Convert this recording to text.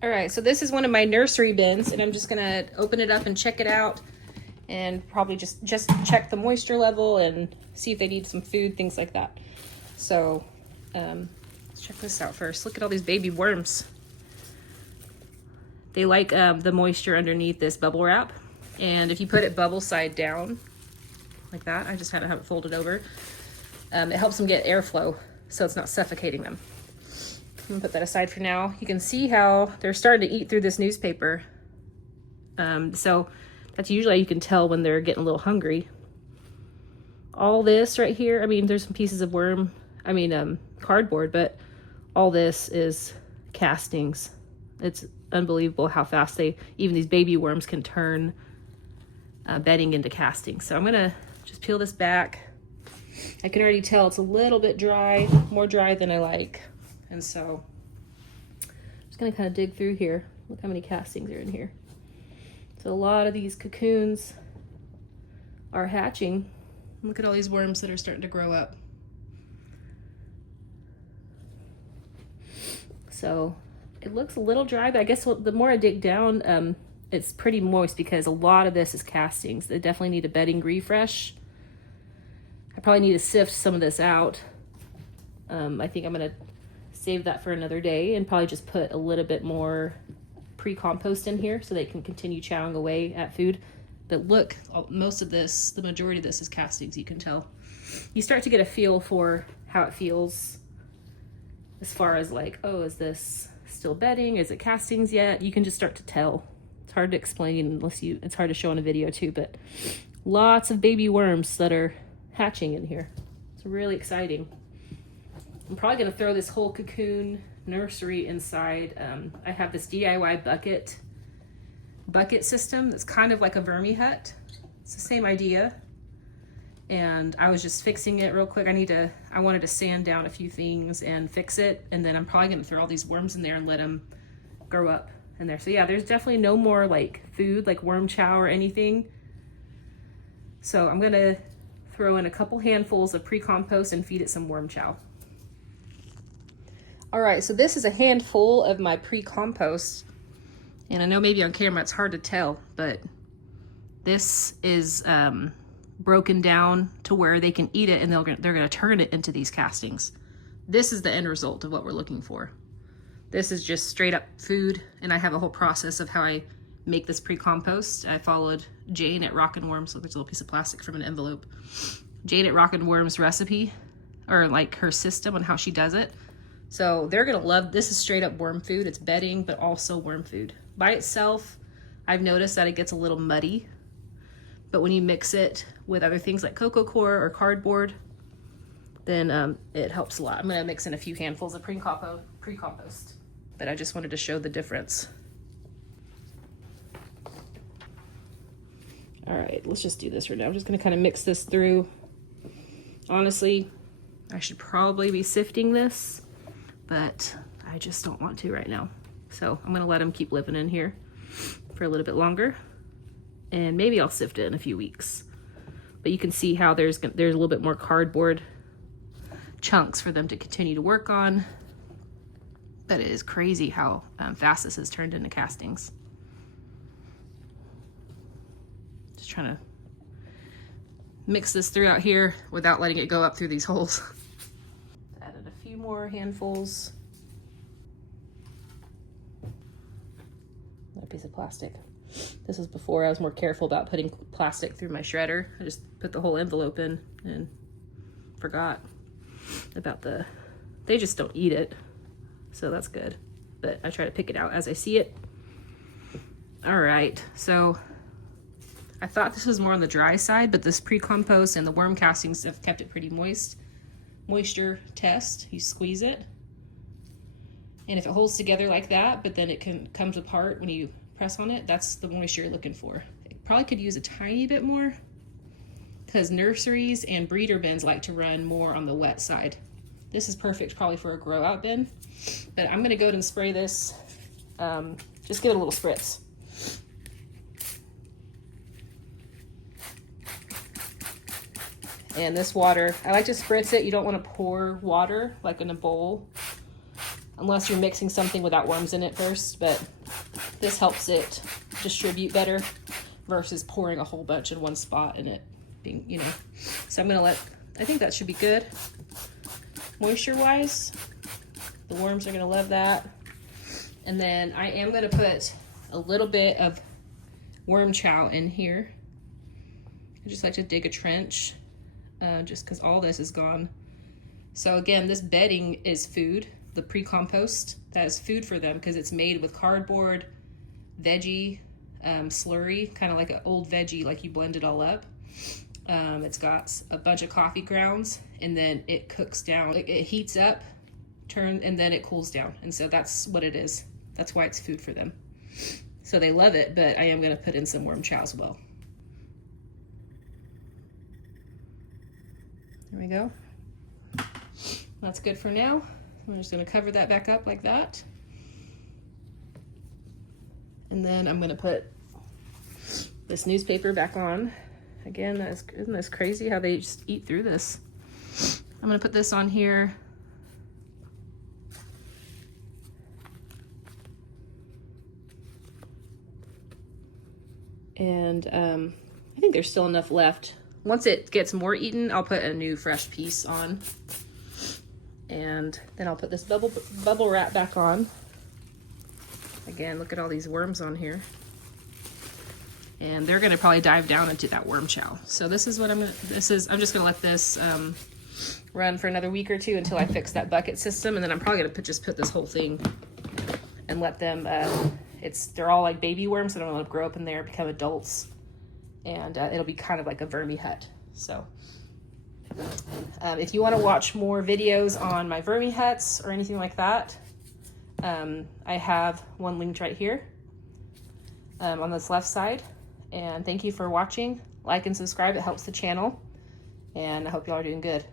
All right, so this is one of my nursery bins, and I'm just gonna open it up and check it out, and probably just check the moisture level and see if they need some food, things like that. So let's check this out first. Look at all these baby worms. They like the moisture underneath this bubble wrap, and if you put it bubble side down like that, I just had to have it folded over, it helps them get airflow so it's not suffocating them. I'm gonna put that aside for now. You can see how they're starting to eat through this newspaper. So that's usually how you can tell when they're getting a little hungry. All this right here, I mean, there's some pieces of cardboard, but all this is castings. It's unbelievable how fast even these baby worms can turn bedding into castings. So I'm gonna just peel this back. I can already tell it's a little bit dry, more dry than I like. And so I'm just gonna kind of dig through here. Look how many castings are in here. So a lot of these cocoons are hatching. Look at all these worms that are starting to grow up. So it looks a little dry, but I guess the more I dig down, it's pretty moist because a lot of this is castings. They definitely need a bedding refresh. I probably need to sift some of this out. I think I'm gonna save that for another day and probably just put a little bit more pre-compost in here so they can continue chowing away at food. But look, most of this, the majority of this is castings, you can tell. You start to get a feel for how it feels as far as like, oh, is this still bedding? Is it castings yet? You can just start to tell. It's hard to explain it's hard to show in a video too, but lots of baby worms that are hatching in here. It's really exciting. I'm probably gonna throw this whole cocoon nursery inside. I have this DIY bucket system that's kind of like a vermi hut. It's the same idea. And I was just fixing it real quick. I wanted to sand down a few things and fix it. And then I'm probably gonna throw all these worms in there and let them grow up in there. So yeah, there's definitely no more like food, like worm chow or anything. So I'm gonna throw in a couple handfuls of pre-compost and feed it some worm chow. All right, so this is a handful of my pre-compost. And I know maybe on camera it's hard to tell, but this is broken down to where they can eat it and they're gonna turn it into these castings. This is the end result of what we're looking for. This is just straight up food, and I have a whole process of how I make this pre-compost. I followed Jane at Rockin' Worms. Look, there's a little piece of plastic from an envelope. Jane at Rockin' Worms recipe, or like her system on how she does it. So they're gonna love, this is straight up worm food. It's bedding, but also worm food. By itself, I've noticed that it gets a little muddy, but when you mix it with other things like cocoa coir or cardboard, then it helps a lot. I'm gonna mix in a few handfuls of pre-compost, but I just wanted to show the difference. All right, let's just do this right now. I'm just gonna kind of mix this through. Honestly, I should probably be sifting this, but I just don't want to right now. So I'm gonna let them keep living in here for a little bit longer, and maybe I'll sift it in a few weeks. But you can see how there's a little bit more cardboard chunks for them to continue to work on. But it is crazy how fast this has turned into castings. Just trying to mix this throughout here without letting it go up through these holes. Added a few more handfuls. A piece of plastic. This was before I was more careful about putting plastic through my shredder. I just put the whole envelope in and forgot about they just don't eat it. So that's good. But I try to pick it out as I see it. All right, so I thought this was more on the dry side, but this pre-compost and the worm castings have kept it pretty moist. Moisture test, you squeeze it. And if it holds together like that, but then it comes apart when you press on it, that's the moisture you're looking for. It probably could use a tiny bit more because nurseries and breeder bins like to run more on the wet side. This is perfect probably for a grow out bin, but I'm gonna go ahead and spray this. Just give it a little spritz. And this water, I like to spritz it. You don't want to pour water like in a bowl. unless you're mixing something without worms in it first, but this helps it distribute better versus pouring a whole bunch in one spot and it being, you know. So I'm gonna I think that should be good. Moisture wise, the worms are gonna love that. And then I am gonna put a little bit of worm chow in here. I just like to dig a trench just because all this is gone. So again, this bedding is food. The pre-compost, that is food for them because it's made with cardboard, veggie, slurry, kind of like an old veggie, like you blend it all up. It's got a bunch of coffee grounds, and then it cooks down. It heats up, and then it cools down. And so that's what it is. That's why it's food for them. So they love it, but I am gonna put in some worm chow as well. There we go. That's good for now. I'm just gonna cover that back up like that. And then I'm gonna put this newspaper back on. Again, isn't this crazy how they just eat through this? I'm gonna put this on here. And I think there's still enough left. Once it gets more eaten, I'll put a new fresh piece on. And then I'll put this bubble wrap back on. Again, look at all these worms on here. And they're gonna probably dive down into that worm chow. So this is what I'm just gonna let this run for another week or two until I fix that bucket system. And then I'm probably gonna just put this whole thing and let them, they're all like baby worms, so I don't want to grow up in there, become adults. And it'll be kind of like a vermi hut. So if you want to watch more videos on my vermi huts or anything like that, I have one linked right here on this left side. And thank you for watching. Like and subscribe, it helps the channel. And I hope y'all are doing good.